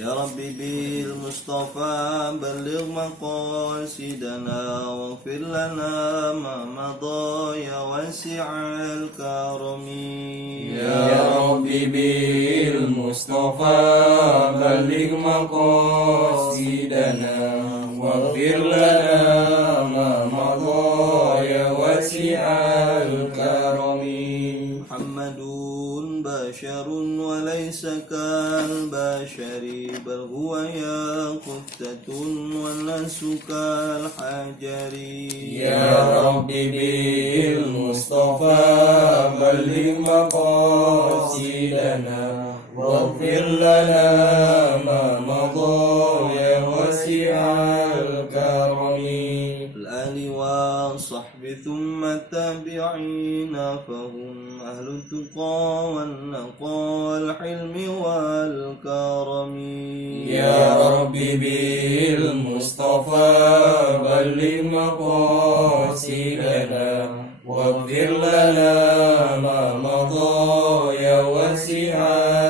يا ربي بالمصطفى بلغ مقاصدنا واغفر لنا ما مضى يا واسع الكرم يا ربي بالمصطفى بلغ مقاصدنا واغفر لنا ما مضى يا واسع الكرم محمد بشر وليس كالبشر بل هو ياقوتة والناس كالحجر يا ربي بالمصطفى بلغ مقاصدنا واغفر لنا ما مضى يا واسع الكرم الآل والصحب ثم التابعين فهم أهل التقى والنقى والحلم والكرم يا ربي بالمصطفى بلغ مقاصدنا واغفر لنا ما مضى يا واسع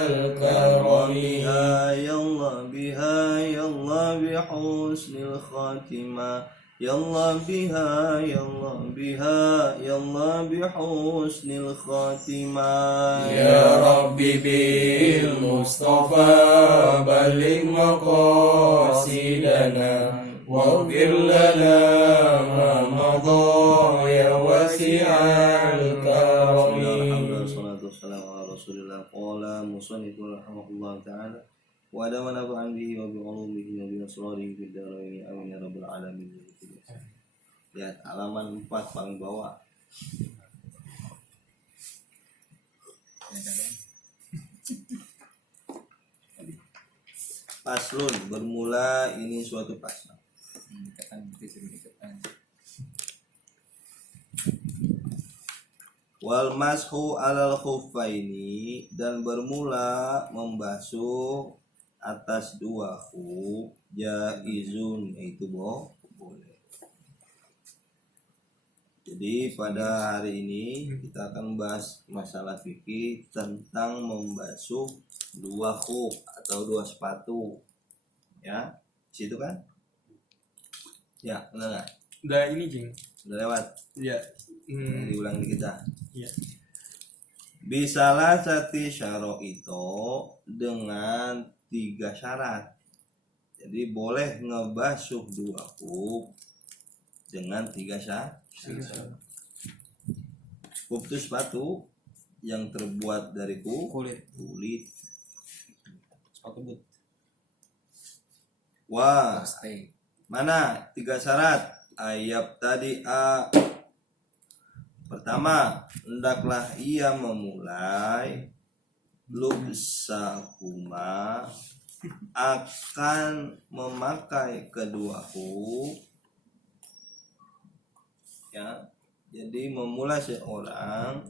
الكرم بها يلا بها يلا بحسن الخاتمة يلا بها يلا بها يلا بحسن الخاتمة يا ربي بالمصطفى بلغ مقاصدنا واغفر لنا ما مضى يا واسع الكرم والصلاة والسلام على رسول الله قال مصنف رحمه الله تعالى وأدام نفعا به وبعلومه وبأسراره في الدارين آمين يا رب العالمين. Lihat halaman 4 paling bawah. Paslun bermula ini suatu pasal. Wal mashu alal khuffaini dan bermula membasuh atas dua khuf jaizun itu boleh. Jadi pada hari ini kita akan membahas masalah fikih tentang membasuh dua khuf atau dua sepatu. Ya, situ kan? Ya, benar nggak? Udah ini Jing. Udah lewat. Iya. Diulangi kita. Iya. Bisalah sati syaro itu dengan 3 syarat. Jadi boleh ngebasuh dua khuf dengan 3 syarat. Khuf itu sepatu yang terbuat dari kulit. Sepatu boot. Wah, mana 3 syarat? Ayat tadi A. Pertama, hendaklah ia memulai lubsahuma akan memakai kedua khuf. Ya, jadi memulai seorang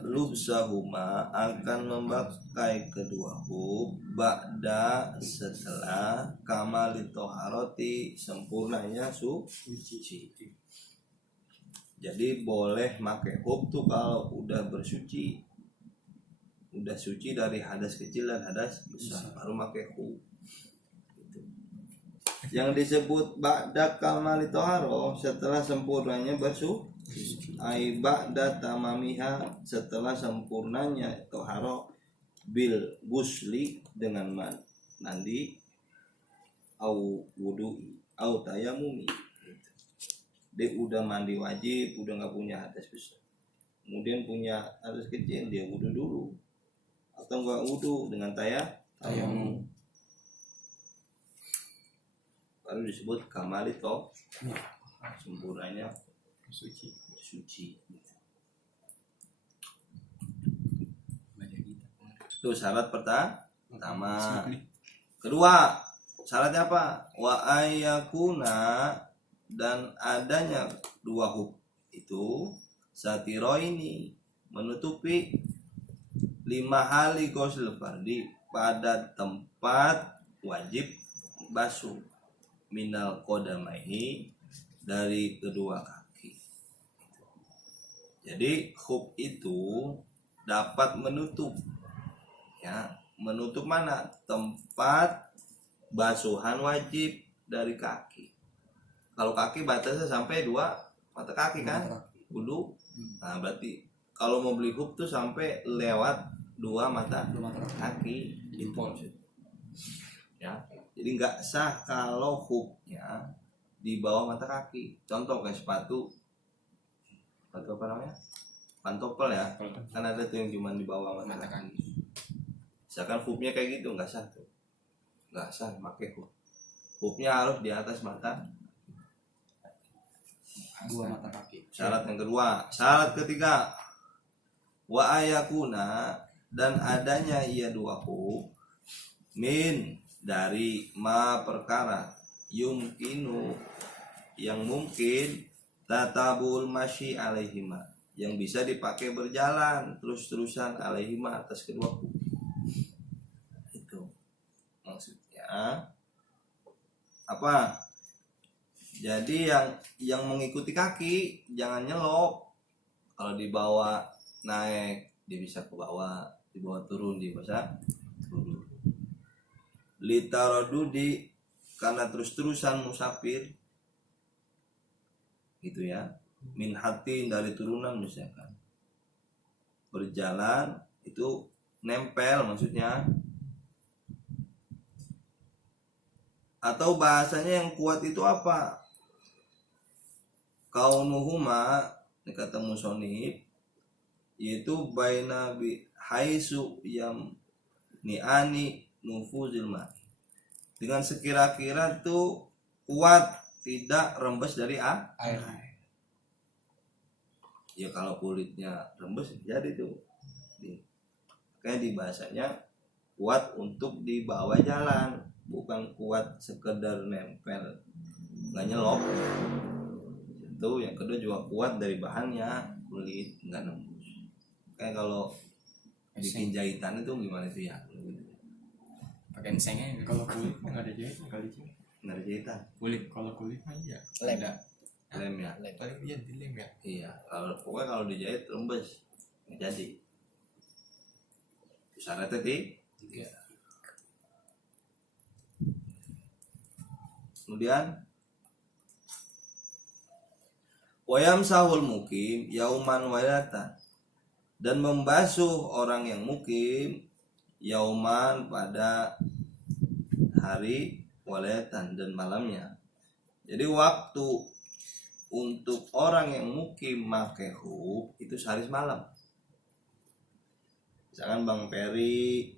lubsahuma akan memakai kedua khuf ba'da setelah kamali toharoti sempurnanya suci. Jadi boleh pakai khuf tuh kalau udah bersuci, udah suci dari hadas kecil dan hadas besar, baru pakai khuf. Yang disebut ba'da kamali toharo setelah sempurnanya bersuci, ai ba'da tamamiha setelah sempurnanya toharo bil gusli dengan mandi au wudu'i au tayamumi. Dia udah mandi wajib, udah nggak punya hadas besar, kemudian punya hadas kecil, dia wudu dulu atau nggak wudu dengan tayamum, baru disebut kamali toh sempurnanya suci. Itu syarat pertama. Kedua, syaratnya apa? Wa ayyakuna dan adanya dua khuf itu satiro ini menutupi 5 hali ghusl fardi pada tempat wajib basuh minal qodamaihi dari kedua kaki. Jadi khuf itu dapat menutup, ya, menutup mana tempat basuhan wajib dari kaki. Kalau kaki batasnya sampai 2 mata kaki kan, wudu. Nah berarti kalau mau beli hub tuh sampai lewat 2 mata kaki itu maksudnya. Ya, jadi nggak sah kalau hubnya di bawah mata kaki. Contoh kayak sepatu apa namanya, pantopel ya, kan ada tuh yang cuma di bawah mata kaki. Misalkan hubnya kayak gitu nggak sah tuh, nggak sah pakai hub. Hubnya harus di atas mata 2 mata kaki. Syarat yang kedua. Syarat ketiga, wa ayakuna, dan adanya ia 2 hub, min, dari ma perkara, yumkinu, yang mungkin, tatabul masyi alaihima, yang bisa dipakai berjalan terus-terusan alaihima atas kedua hub. Itu maksudnya apa? Jadi yang mengikuti kaki jangan nyelok. Kalau dibawa naik dia bisa ke bawah, dibawa turun dia bisa turun. Litarodudi, karena terus-terusan musafir gitu ya. Min hatin, dari turunan misalkan. Berjalan itu nempel maksudnya. Atau bahasanya yang kuat itu apa? Kaunuhuma, ini kata musonib, yaitu baina bi haisu yam ni'ani nufuzil ma, dengan sekira-kira tuh kuat tidak rembes dari Air. Ya kalau kulitnya rembes jadi tuh. Kayak di bahasanya kuat untuk dibawa jalan, bukan kuat sekedar nempel nggak nyelok. Itu yang kedua juga kuat dari bahannya, kulit nggak nembus. Kayak kalau bikin jahitan itu gimana sih ya? Pakai sengnya kalau kulit nggak ada jahit kali itu. Nggak ada jahitan. Kulit kalau kulit mah iya. Lem. Ada. Lem ya. Paling iya di lem ya. Iya. Pokoknya kalau dijahit rembes nggak jadi. Syaratnya tiga. Kemudian wayam sahul mukim yauman walatan, dan membasuh orang yang mukim yauman pada hari walatan dan malamnya. Jadi waktu untuk orang yang mukim make hub itu sehari semalam. Misalkan Bang Peri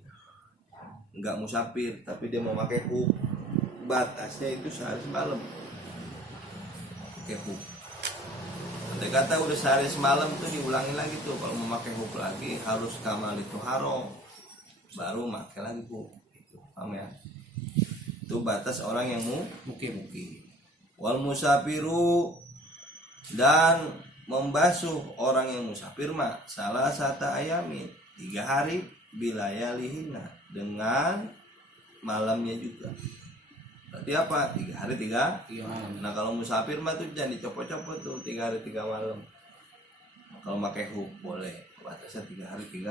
nggak musafir tapi dia mau pakai hub, batasnya itu sehari semalam pakai hub. Andai kata udah sehari semalam tuh diulangi lagi tuh, kalau mau pakai hub lagi harus kamal itu haro baru pakai lagi hub. Itu paham ya? Itu batas orang yang mukim. Wal musafiru, dan membasuh orang yang musafir mah salah satu ayamin 3 hari bilayalihina, dengan malamnya juga. Berarti apa? 3 hari 3 malam. Nah kalau musafir mah tuh jangan dicopot-copot tuh 3 hari 3 malam. Kalau pakai hub boleh, batasnya 3 hari 3.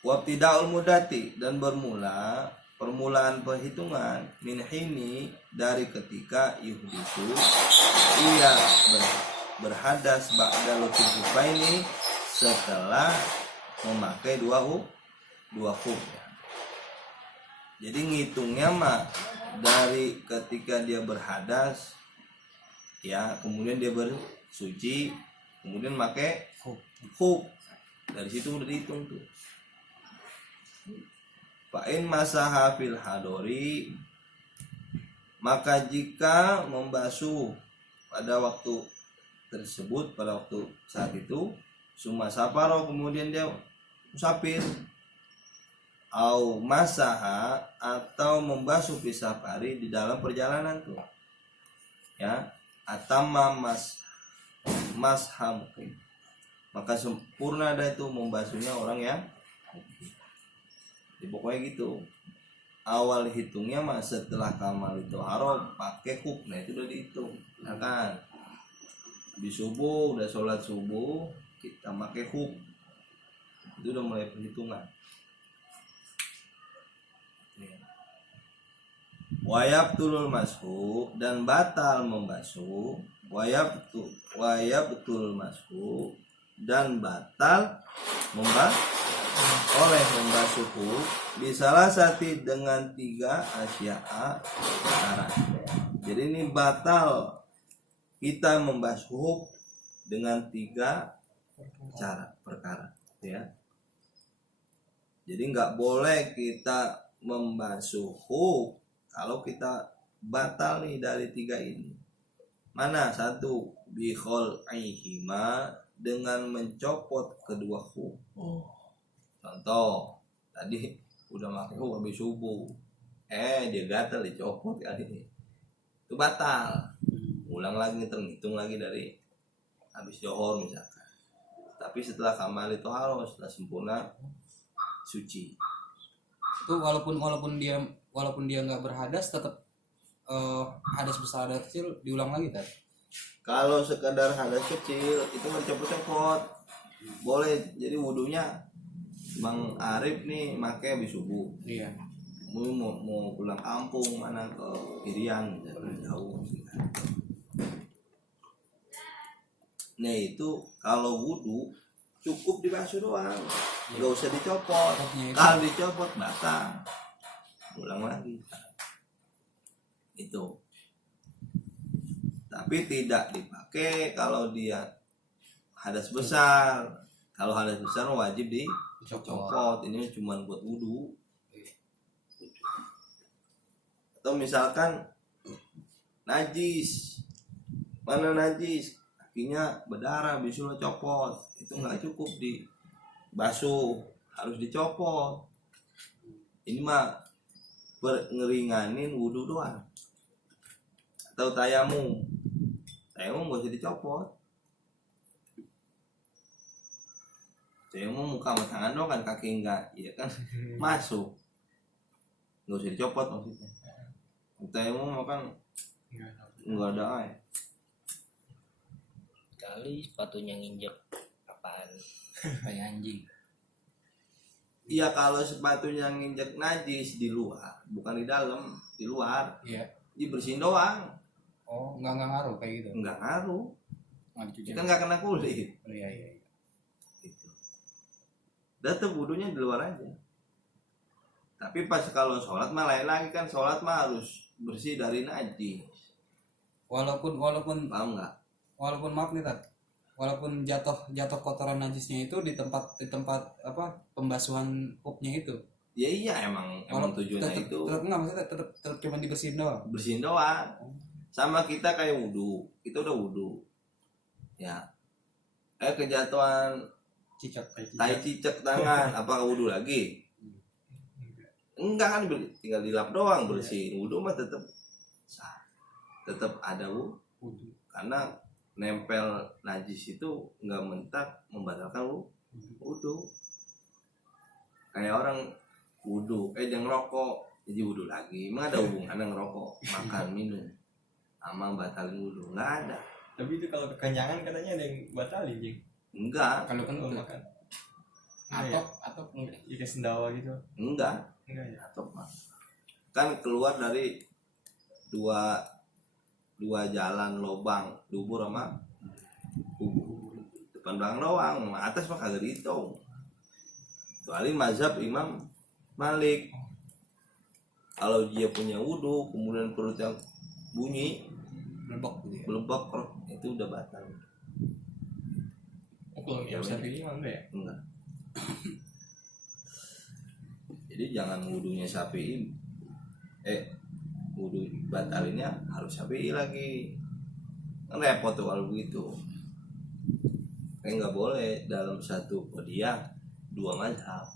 Wabtidaul mudati, dan permulaan perhitungan min hini, dari ketika yuhdisu ia berhadas ba'da lutul hufaini, setelah memakai 2 hub ya. Jadi ngitungnya mah dari ketika dia berhadas ya, kemudian dia bersuci, kemudian pakai hub, dari situ udah dihitung tuh. Fa'in masaha fil hadori, maka jika membasuh pada waktu tersebut, pada waktu saat itu, summa safaro, kemudian dia musafir, au masaha, atau membasuh fi safari, di dalam perjalanan tuh ya, atama masham, maka sempurna ada itu membasuhnya orang yang ya, pokoknya gitu. Awal hitungnya mah setelah kamal itu haram pakai hub, nah itu udah dihitung. Nah kan di subuh udah sholat subuh kita pakai hub, itu udah mulai perhitungan. Wayabtul mashu dan batal membasuh, wayabtul mashu dan batal oleh membasuh bisalah sati dengan 3 asya'a perkara. Jadi ini batal kita membasuh dengan 3 cara perkara, ya. Jadi nggak boleh kita membasuh kalau kita batal nih dari 3 ini. Mana? 1, bihol aihima, dengan mencopot kedua hu. Contoh, tadi udah pakai hu habis subuh, dia gatal dicopot kali ini, itu batal. Ulang lagi, hitung lagi dari habis johor misalkan. Tapi setelah kamal itu harus setelah sempurna suci. Itu walaupun dia nggak berhadas tetap hadas besar hadas kecil diulang lagi kan? Kalau sekadar hadas kecil itu mencopot-copot boleh. Jadi wudunya Bang Arif nih make habis subuh. Iya. Mau pulang kampung mana ke Irian jauh. Nah itu kalau wudu cukup dibasuh doang, nggak usah dicopot. Kalau dicopot batal, ulang lagi. Itu. Tapi tidak dipakai kalau dia hadas besar. Kalau hadas besar wajib dicopot. Ini cuma buat wudu. Atau misalkan najis, mana najis, kakinya berdarah, bisa copot, itu nggak cukup dibasuh, harus dicopot. Ini mah ngeringanin wudu doang. Atau tayamum nggak usah dicopot. Tayamum muka sama tangan doang kan, kaki enggak, iya kan masuk, nggak usah dicopot maksudnya. Tayamum kan nggak ada air. Kali sepatunya nginjek apaan? Kayak anjing. Iya, kalau sepatunya nginjek najis di luar, bukan di dalam, di luar. Iya. Dibersihin doang. Oh, nggak ngaruh kayak gitu. Enggak ngaruh. Nggak dicuci. Kan nggak kena kulit. Oh, iya. Gitu. Tetap wudunya di luar aja. Tapi pas kalau sholat mah lain lagi kan, sholat mah harus bersih dari najis. Walaupun Paham nggak? walaupun maaf nih Tat, walaupun jatuh kotoran najisnya itu di tempat apa pembasuhan pupnya itu. Ya iya, emang tujuannya itu tetap nggak, maksudnya tetap cuma dibersihin doang. bersihin doang. Sama kita kayak wudu, kita udah wudu, ya. Kejatuhan tai cicak tangan, apa wudu lagi? Enggak kan, tinggal dilap doang, bersihin. Wudu mah tetap sah, tetap ada wudu, karena nempel najis itu nggak mentak membatalkan wudu. Kayak orang wudu, jangan rokok, jadi wudu lagi. Emang ada hubungannya ngerokok, makan, minum sama batalin wudu? Nggak ada. Tapi itu kalau kekenyangan katanya ada yang batalin, Jing. Enggak, Kalau kan Kalau makan. atau Ya kayak sendawa gitu. enggak. Enggak ya. Atau kan keluar dari dua jalan lobang, dubur sama kubur, depan belakang doang, atas mah kagak dihitung. Kecuali mazhab Imam Malik, kalau dia punya wudu kemudian perutnya bunyi belebok gitu ya. belebok, itu udah batal. Oh, kalau yang Syafi'i mah enggak ya? Enggak. Jadi jangan wudunya Syafi'i, wudu batalinnya harus Syafi'i lagi, kan repot tuh kalau begitu. Nggak boleh dalam satu qadiyah dua mazhab.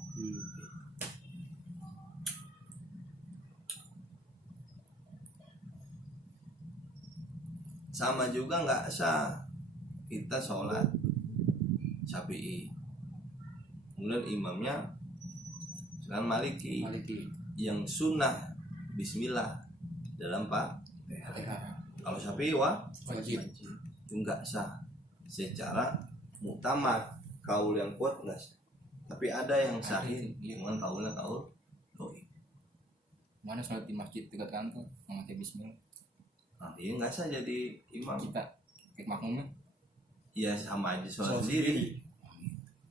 Sama juga nggak sah kita sholat Syafi'i, kemudian imamnya sekarang Maliki yang sunnah Bismillah dalam Fatihah. kalau Syafi'i Wajib. itu nggak sah secara muktamad, kaul yang kuat nggak sah. Tapi ada yang sahih, Iya. cuman kaulnya kaul doi. Mana sholat di masjid dekat kantor memakai bismillah. Nah, iya nggak sah jadi imam. Kita kayak makmumnya. Ya sama aja sholat Sholat sendiri.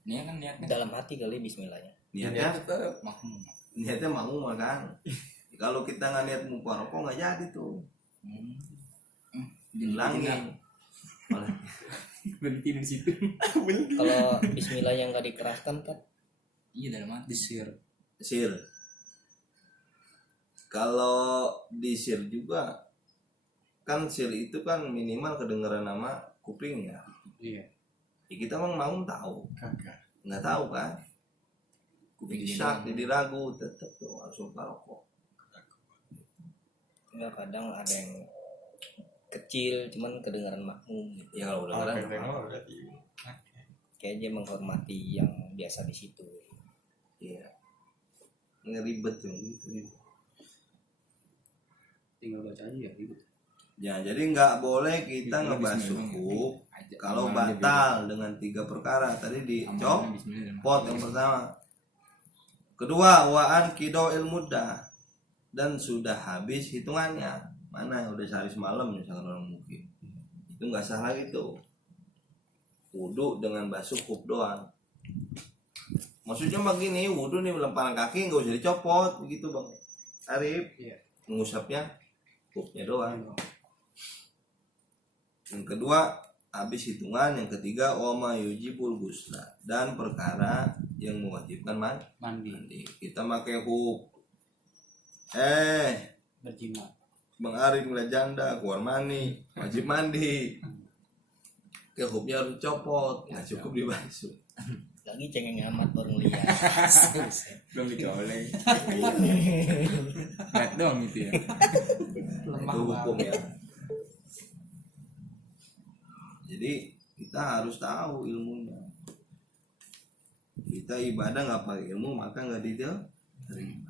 Ini kan niatnya dalam hati kali bismillahnya. Niatnya makmum. niatnya makmum kan. Kalau kita nggak niat mufaraqah nggak jadi tuh. Hilangin. Malah Berhenti di situ. Kalau bismillah yang nggak dikeraskan kan Iya dalam hati. Disir. sir. Kalau di sir juga kan sir itu kan minimal kedengeran nama kuping ya. Iya. Ya, kita emang mau tahu, Kagak. nggak tahu kan? Kuping Kuping syak jadi jadi ragu tetap tuh langsung parokok. nggak, kadang ada yang kecil cuman kedengaran makmum gitu. Ya kalau udah Oh, kadang kedengar berarti. Kayak dia menghormati yang biasa di situ. iya ngeribet tuh gitu. Tinggal baca aja ya gitu. Ya jadi nggak boleh kita Bismillah, ngebasuh bismillah. kuk kalau batal dengan 3 perkara tadi dicopot yang pertama. Kedua waan kido ilmudah dan sudah habis hitungannya. Mana udah sehari semalam misalkan orang mungkin itu nggak sah lagi tuh. Wudhu dengan basuh kup doang. Maksudnya begini, wudhu nih lemparan kaki nggak usah dicopot begitu bang Arif. Iya. Mengusapnya kupnya doang. Yang kedua habis hitungan. Yang ketiga wama yujibul gusla dan perkara yang mewajibkan Mandi. mandi. Kita pakai hup. Berjimat. Bang Arif ngeliat janda keluar mani wajib mandi. Ke hupnya harus dicopot, nggak cukup dibasuh. Lagi cengeng amat baru ngeliat. belum dicoleng. Lihat dong itu ya. Lemah Itu hukum banget. ya. Jadi kita harus tahu ilmunya. Kita ibadah nggak pakai ilmu maka nggak diterima.